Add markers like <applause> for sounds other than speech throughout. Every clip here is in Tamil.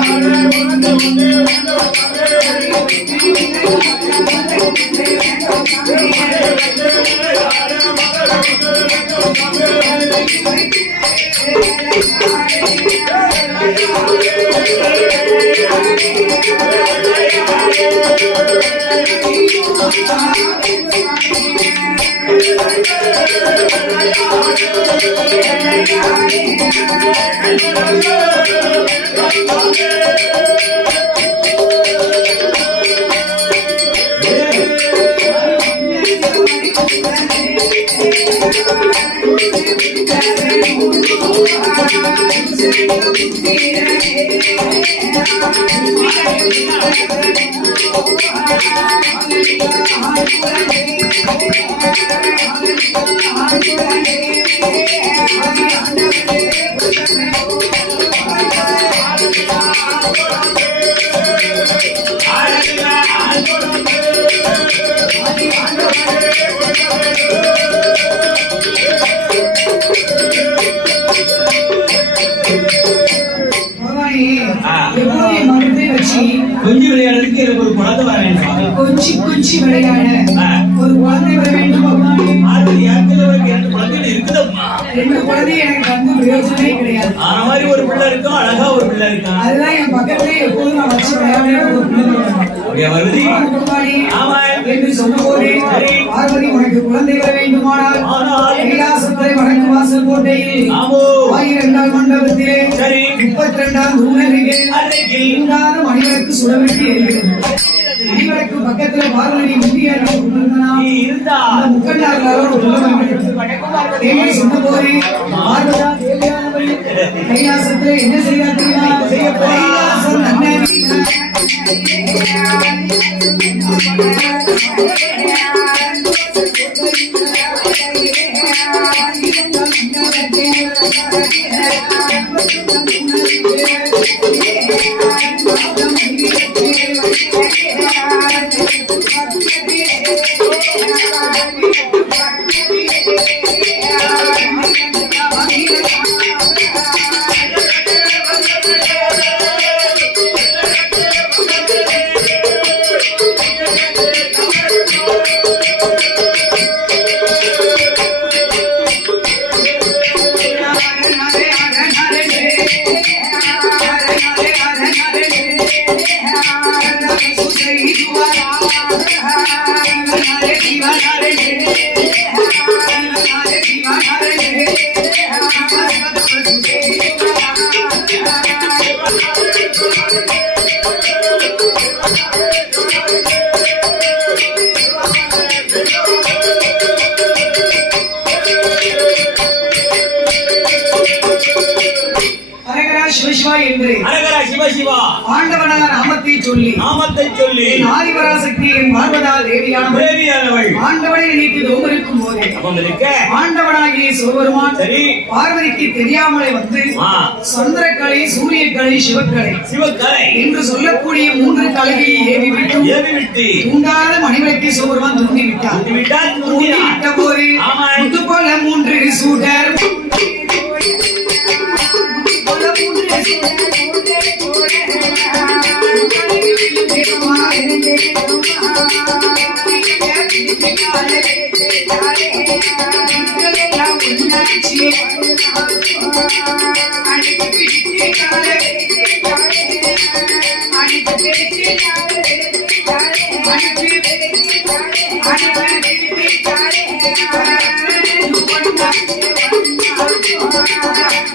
உணர்ந்து உணர்ந்து உணர்ந்து பகவானே, கொஞ்சி கொஞ்சி விளையாட. ஒரு குழந்தை வர வேண்டும் ரெண்டு குழந்தை எனக்கு வந்து பிரயோஜனமே கிடையாது. ஆன மாதிரி ஒரு பிள்ளை இருக்கும் அழகா ஒரு பிள்ளை இருக்கான் அதுதான் என் பக்கத்துல எப்போதும் நான் வச்சு விளையாட ஒரு பிள்ளை வேணும். அப்படியா வருது பகவானே, ஆமா என்று சொன்னபோதே சரி. பார்வதி உனக்கு குழந்தை வர வேண்டுமானால் ஆனால் கைலாசத்துறை வடக்கு வாசல் கோட்டையில் ஆமோ. ஆயிரம் நாள் மண்டபத்திலே முப்பத்தி ரெண்டாம் நூலருகே அன்னைக்கு இல்லாத மணிவிளக்கு சுடவிட்டு எரிகிறது மணிவிளக்கு பக்கத்துல கொண்டிருந்தனா நீ இருந்தா. சொன்னபோது பார்வதா தேவியானவள் கைலாசத்துல என்ன செய்யா தெரியுமா கைலாசம் நன்னவி ஆதிபராசக்தி என் பார்வதா தேவியானவள். தேவியானவள். ஆண்டவனை நினைத்து தோமரிக்கும் போதே அப்பம் இருக்க ஆண்டவனாகிய சிவபெருமான் சரி. பார்வதிக்கு தெரியாமலே வந்து சந்திரக்கலை சூரியக்கலை சிவக்கலை சிவக்கலை. என்று சொல்லக்கூடிய மூன்று கலைகளை ஏவி விட்டு ஏவி விட்டு தூண்டாத மணிவிளக்கை சிவபெருமான் தூண்டி விட்டார் தூண்டி விட்டால் தூண்டி தூண்டினார் விட்ட போது ஆமா. முத்து போல மூன்று சூடர் தூக்கி பிடிச்சிட்டான். ஆமா இப்ப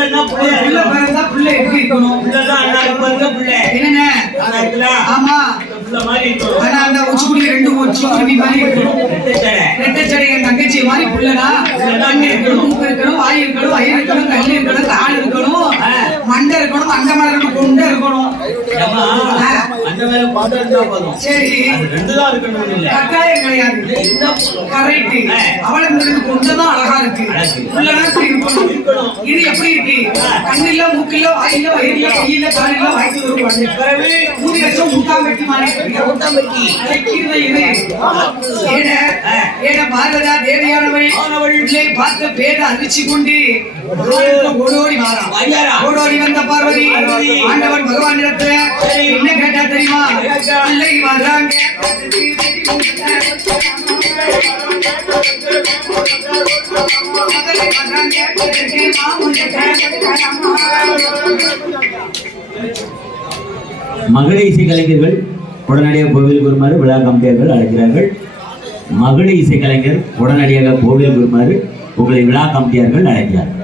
பிள்ளைன்னா பிள்ளையா பிள்ளை. பிறந்தா பிள்ளை எப்படி இருக்கணும்? பிள்ளைதான் அண்ணாக்கு பிறந்த பிள்ளை. என்னென்ன? ஆனா இருக்குதா? ஆமா பிள்ளை மாதிரி இருக்கணும். ஆனா அந்த ரெண்டு உச்சி மாதிரி இருக்கணும். ரெட்டை என் தங்கச்சி மாதிரி புள்ளனா கண்ணு இருக்கணும். மூக்கு இருக்கணும் வாய் இருக்கணும் வயிறு இருக்கணும் கல் இருக்கணும் கால் இருக்கணும். மண்டை இருக்கணும் மாதிரி இருக்கணும் குண்டை இருக்கணும். ஏம்மா, அந்த மேல பாட்டு இருந்தா போதும். சரி. அது ரெண்டு தான் இருக்கணும் இல்ல. கட்டாயம் கிடையாது. என்ன போதும். கரெக்ட் அவளுக்கு இருந்து கொஞ்சம் அழகா இருக்கு. இப்படி இருக்கணும். இது எப்படி இருக்கு? கண்ணில்ல மூக்கில்ல வாயில வயிறுல கையில காலில வாய்க்கு வருவாங்க பிறகு? மூணு லட்சம் முக்காம் வெட்டி மாறி ஊத்தாம்பட்டி அழைக்கிறது இது. ஏன? ஏன பார்வதா தேவியானவள்? ஆனவள். பிள்ளை பார்த்த பேரை அறிவிச்சு கொண்டு ஓடோடி வாரா வாயாரா. ஓடோடி வந்த பார்வதி. ஆண்டவன் பகவான் இடத்துல. என்ன கேட்டா தெரியுமா? கேட்டா. பிள்ளை வர்றாங்க மகளிர் இசை கலைஞர்கள் உடனடியாக கோவில் குருமாறு விழா கம்பியர்கள் அழைக்கிறார்கள் மகளிர் இசை கலைஞர் உடனடியாக கோவில் குருமாறு உங்களை விழா கம்பியார்கள் அழைக்கிறார்கள்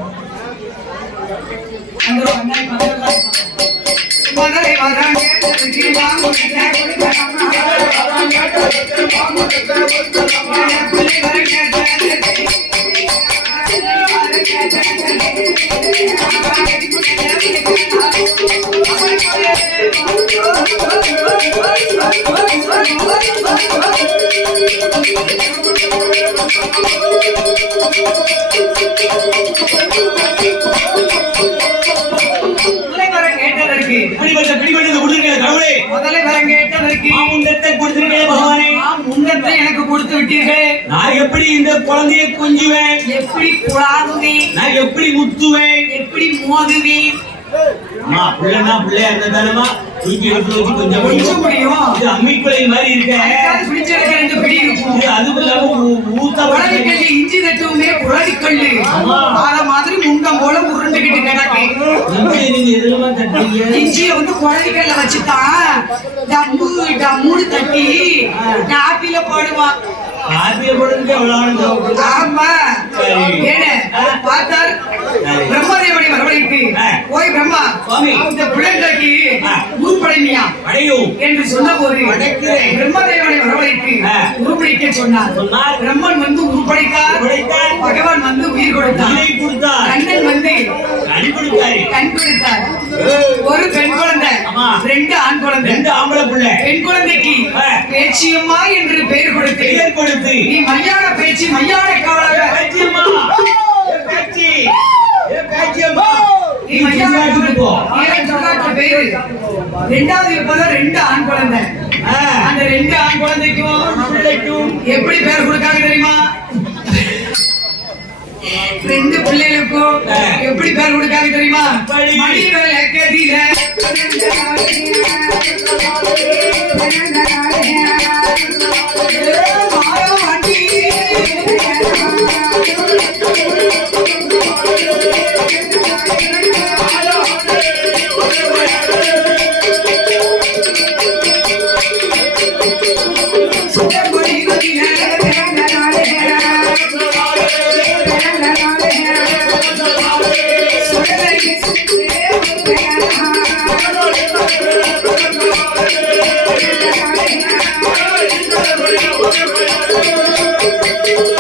மகளை வர்றாங்க கேட்டதற்கு இப்படிப்பட்ட பிடிபட்டது கொடுத்துருக்கேன் கடவுளே. முதலை வரம் கேட்டதற்கு மாமுண்டத்தை கொடுத்திருக்கேன் பகவானே. முன்னத்தை எனக்கு கொடுத்து விட்டீர்கள். நான் எப்படி இந்த குழந்தையை கொஞ்சுவேன்? எப்படி குழாதுவேன் நான் எப்படி முத்துவேன்? எப்படி மோதுவேன்? அம்மா பிள்ளைனா பிள்ளையா இருந்தாலுமா தூக்கி எடுத்து வச்சு கொஞ்சம் கொஞ்சம் முடியும்? இது அம்மிக்குலை மாதிரி இருக்க. அதுக்காக பிடிச்செடுக்க ரெண்டு பிடி. இருக்கும் இது அதுக்கு இல்லாம ஊத்த குழந்தைக்கல்லு இஞ்சி தட்டுவுமே. அத மாதிரி முண்டம் போல உருண்டுகிட்டு கிடக்கு. நீங்க எதுலமா தட்டுறீங்க? இஞ்சிய வந்து குழந்தைக்கல்ல வச்சுதான் டம்மு டம்முன்னு தட்டி காப்பில போடுவான் காப்பிய போடுறதுக்கு எவ்வளவு ஆமா. பார்த்தார் சரி. பிரம்மதேவனை வரவழைத்து ஆ. ஓய் பிரம்மா சுவாமி. இந்த பிள்ளைகளுக்கு ஆ. உருப்படைமையா அடையும் என்று சொன்னபோது படைக்கிறேன். பிரம்மதேவனை வரவழைத்து ஆ. உருப்படிக்க சொன்னார் சொன்னார். பிரம்மன் வந்து உருப்படைத்தார் உரைத்தார். பகவான் வந்து உயிர் கொடுத்தார் உயிரை கொடுத்தார் கண்ணன் வந்து கனி கொடுத்தாரு கண் கொடுத்தார் ஒரு பெண் குழந்தை. ரெண்டு ஆண் குழந்தை ரெண்டு ஆம்பளை பிள்ளை பெண் குழந்தைக்கு. பேச்சியம்மா என்று பெயர் கொடுத்து பெயர் கொடுத்து நீ மையான பேச்சு மையான காவலாக ரெண்டாவது இருப்பது ரெண்டு ஆண் குழந்தை. அந்த ரெண்டு ஆண் குழந்தைக்கும் எப்படி பேர் கொடுக்காங்க தெரியுமா? ரெண்டு பிள்ளைகளுக்கும். எப்படி பேர் கொடுக்காங்க தெரியுமா? மணி வேலை கதிர Yeah.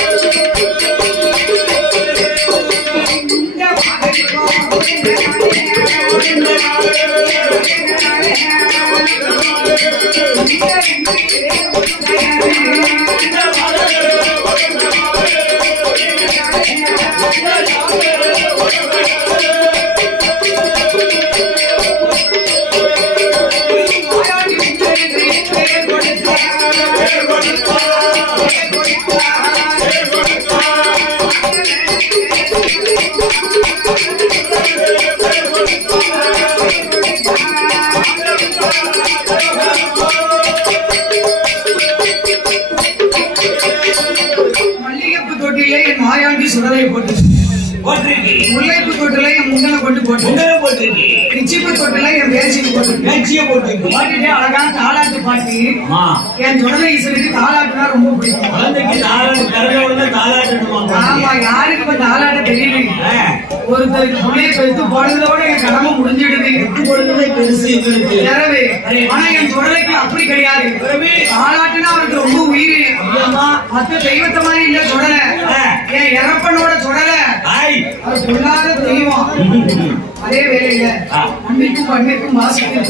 சுடலை போட்டு போட்டிருக்கி முல்லைப்பூ கொண்டு போட்டு போட்டிருக்கி. என் போட்டு பேச்சிய போட்டு பாட்டுட்டு அழகான தாலாட்டு பாட்டு. அம்மா என் ஈஸ்வருக்கு தாலாட்டுனா ரொம்ப பிடிக்கும். குழந்தைக்கு தாளாட்டு கருத உடனே தாளாட்டுமா ஆமா யாருக்கு இப்ப தெரியல ஒருத்தருக்கு புள்ளைய என் கடமை முடிஞ்சிடுது. பொழுதுமே பெருசு எங்களுக்கு. எனவே ஆனா என் சுடலைக்கு அப்படி கிடையாது. தாலாட்டுனா அவருக்கு ரொம்ப உயிர். மத்த தெய்வத்தை மாதிரி இல்ல சுடலை என் இறப்பனோட சுடலை சொல்லாத தெய்வம். <laughs> அதே வேளையில. அன்பிற்கும் பண்பிற்கும்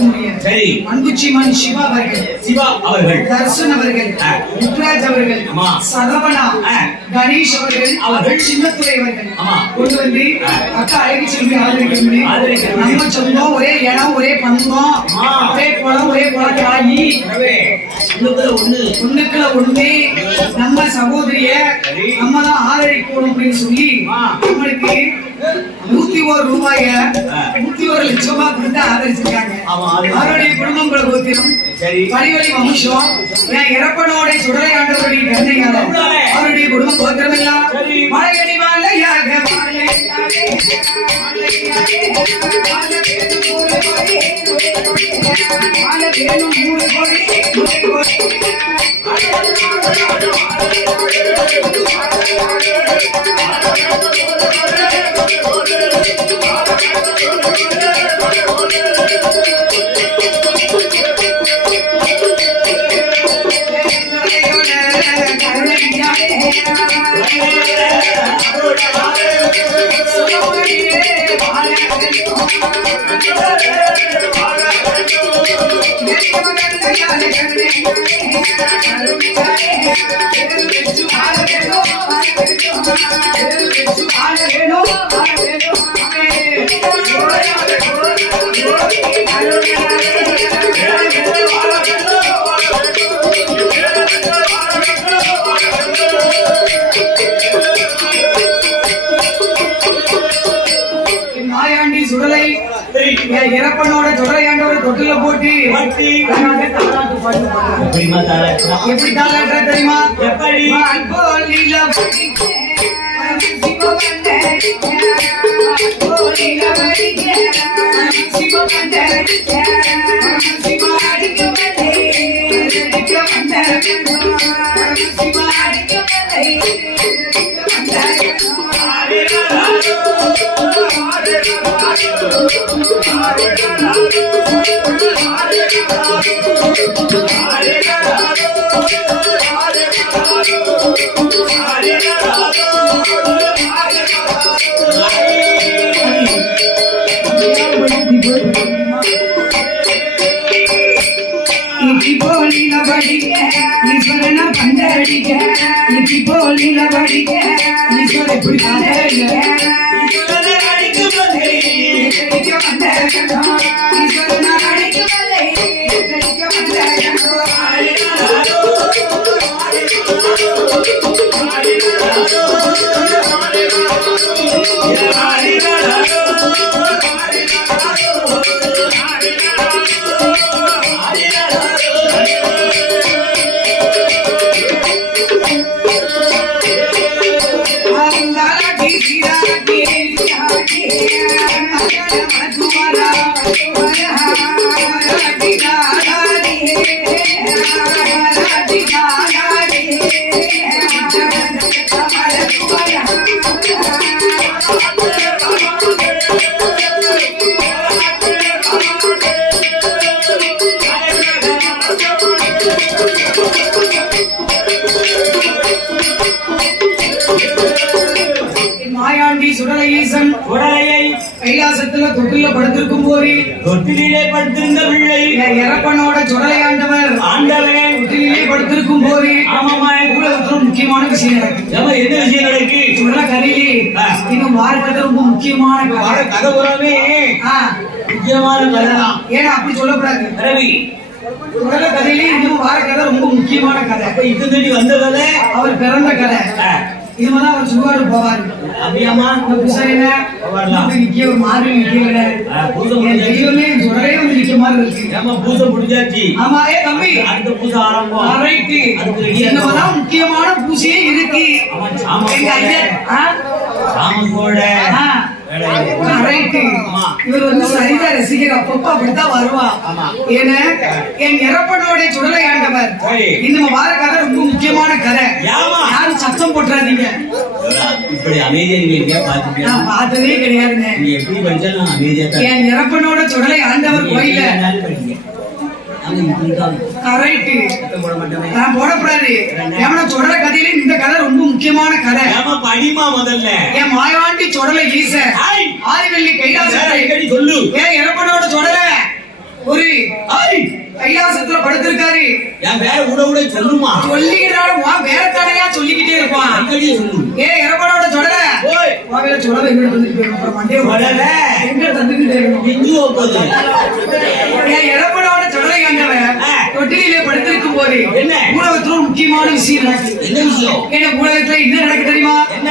உரிய சரி அன்புச்சிமான் சிவா அவர்கள் சிவா அவர்கள் தர்சன் அவர்கள் ஆ. முத்துராஜ் அவர்கள். சரவணா. கணேஷ் அவர்கள் அவர்கள். சின்னத்துறை அவர்கள். கொண்டு வந்து. அக்கா அழகி செல்வி ஆதரிக்கிறது. நம்ம சொந்தம் ஒரே இடம் ஒரே பந்தம். ஒரே குளம் ஒரே எனவே ஒண்ணுக்குள்ள ஒண்ணு நம்ம சகோதரிய சரி. நம்ம தான் ஆதரிக்கணும் அப்படின்னு சொல்லி. நம்மளுக்கு நூத்தி ஒரு ரூபாய. நூத்தி ஒரு லட்சமா கொடுத்து ஆதரிச்சிருக்காங்க அவருடைய குடும்பங்களை கோத்திரம் சரி பழிவழி வம்சம் என் இறப்பனோட சுடலை ஆண்டவருடைய கருணையால. அவருடைய குடும்ப கோத்திரம் எல்லாம். மழையடி வாழையாக மாயாண்டி சுடலை சரி என் இறப்பனோட சுடலை ஆண்டவர் தொட்டில போட்டு எப்படி தாலாட்டுற தெரியுமா? எப்படி? மான் Thank <laughs> you. பந்தடிக்க இடி போல் இப்படி பந்தடிக்க எத்தடிக்க வந்த கண்டோம் ஈஸ்வரன ரொம்ப முக்கியமான கதை கதை தான் ஏன்னா அப்படி சொல்லக்கூடாது. ரவி. சுடல கதையிலே இன்னும் வார கதை ரொம்ப முக்கியமான கதை. அப்ப இது தேடி வந்த கதை? அவர் பிறந்த கதை. ஆ, இதுமாதிரி அவர் சுடுகாடு போவாரு. அப்படியாமா அந்த புதுசாக வரலாம். நிக்க ஒரு மாதிரி நிக்கல ஆ, பூஜை என் முடிஞ்சாச்சு. தெய்வமே சுடலே வந்து நிக்க மாதிரி இருக்கு. ஏமா பூஜை முடிஞ்சாச்சு? ஆமா ஏ தம்பி. அடுத்த பூஜை ஆரம்பம். ரைட்டு அதுக்கு ரெடியா இன்னும் முக்கியமான பூசையே இருக்கு. எங்க ஐயா இவர் வந்து சரிதா ரசிகர். அப்பப்ப அப்படித்தான் வருவா. ஏன்னா என் இறப்பனோட சுடலை ஆண்டவர். இந்த வார கதை ரொம்ப முக்கியமான கதை? யாரும் சத்தம் போட்டுறாதீங்க. இப்படி அமைதியா நீங்க எங்கேயா பாத்துருக்கீங்க நான் பார்த்ததே கிடையாதுங்க. நீ எப்படி படிச்சாலும் அமைதியா என் இறப்பனோட சுடலை ஆண்டவர் கோயில மாட்டோமே நான் போடக்கூடாது. கதையில இந்த கதை ரொம்ப முக்கியமான கதை. ஏமா படிமா முதல்ல. என் மாயாண்டி சுடலை ஈச ஆதிவெள்ளி கைலாசத்தை சொல்லு. ஏன் இறப்பனோட சுடல. ஒரு கைலாசத்துல படுத்திருக்காரு. என் வேற விட விட சொல்லுமா? சொல்லிக்கிறாரு வா வேற கதையா சொல்லிக்கிட்டே இருப்பான். அங்கடியே சொல்லு. ஏ இறப்பனோட வாவேல சுடல எங்க வந்துட்டு மண்டே? எங்க தந்துக்கிட்டே இருக்கணும் எங்கி போகுது ஏன் இறப்பனோட சுடலை தொட்டிலே படுத்திருக்கும் போது என்ன? உலகத்துல முக்கியமான விஷயம் என்ன விஷயம் எனக்கு உலகத்துல என்ன நடக்கு தெரியுமா என்ன?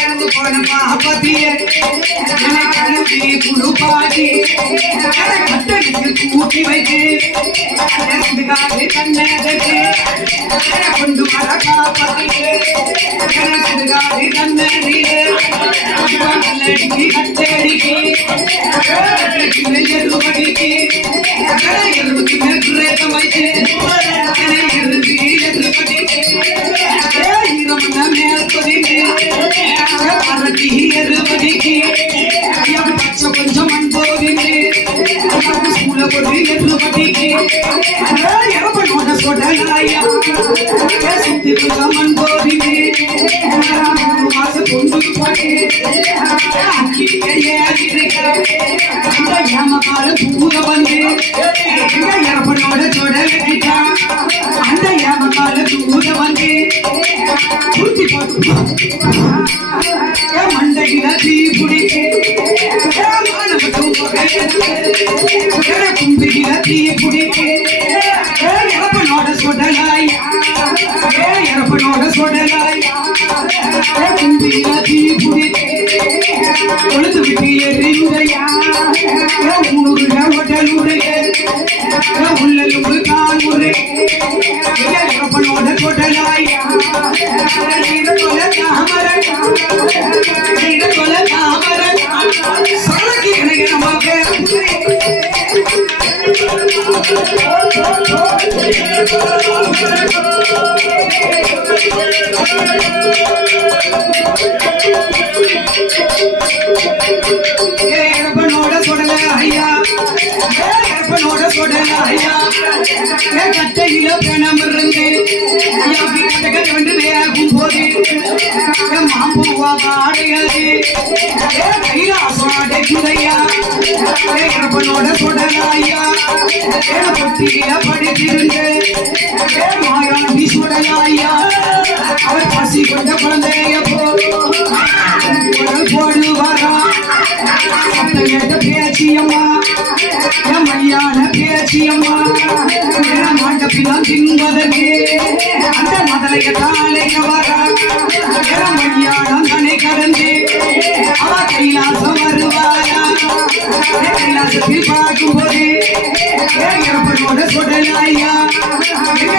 எனக்கு உலக நன்னதி கூட்டி வைத்து கொண்டு வர காப்பதிலே கண்ணடியே கத்தடிக்கு எருவடிக்கு எருவுக்கு மேற்குரேக்கம் வைத்து மண்டையில தீ பிடிச்சு கும்பிடில தீ பிடிச்சு உள்ளலுக்கு காலுரை எரப்பனோட சொடலாயா கொல அவனோட சுடலாயா பொட்டியில படித்திருந்தேன் நீ சுடலாயா அவர் பசி கொண்ட குழந்தைய போடும் போடுவாரா கேட்ட பேச்சியம்மா என் மையான பேச்சியம்மா என் மாட்டப்பினால் தின்பதற்கு அந்த மதலைய தாளைய வரா. என் மையான தனை கடந்து. அவ கைலாசம் எல்லாத்தையும் பார்க்கும் போது எனப்படுவோட சொடலாயா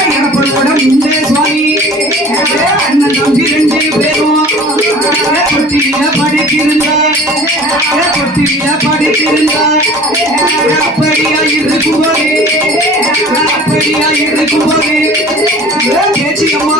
எனப்படுவோட முந்தே சுவாமி அண்ணன் தம்பி ரெண்டு பேரும் தொட்டில படைத்திருந்தா தொட்டில படைத்திருந்தா அப்படியா இருக்கும் போது அப்படியா இருக்கும் போது பேச்சு அம்மா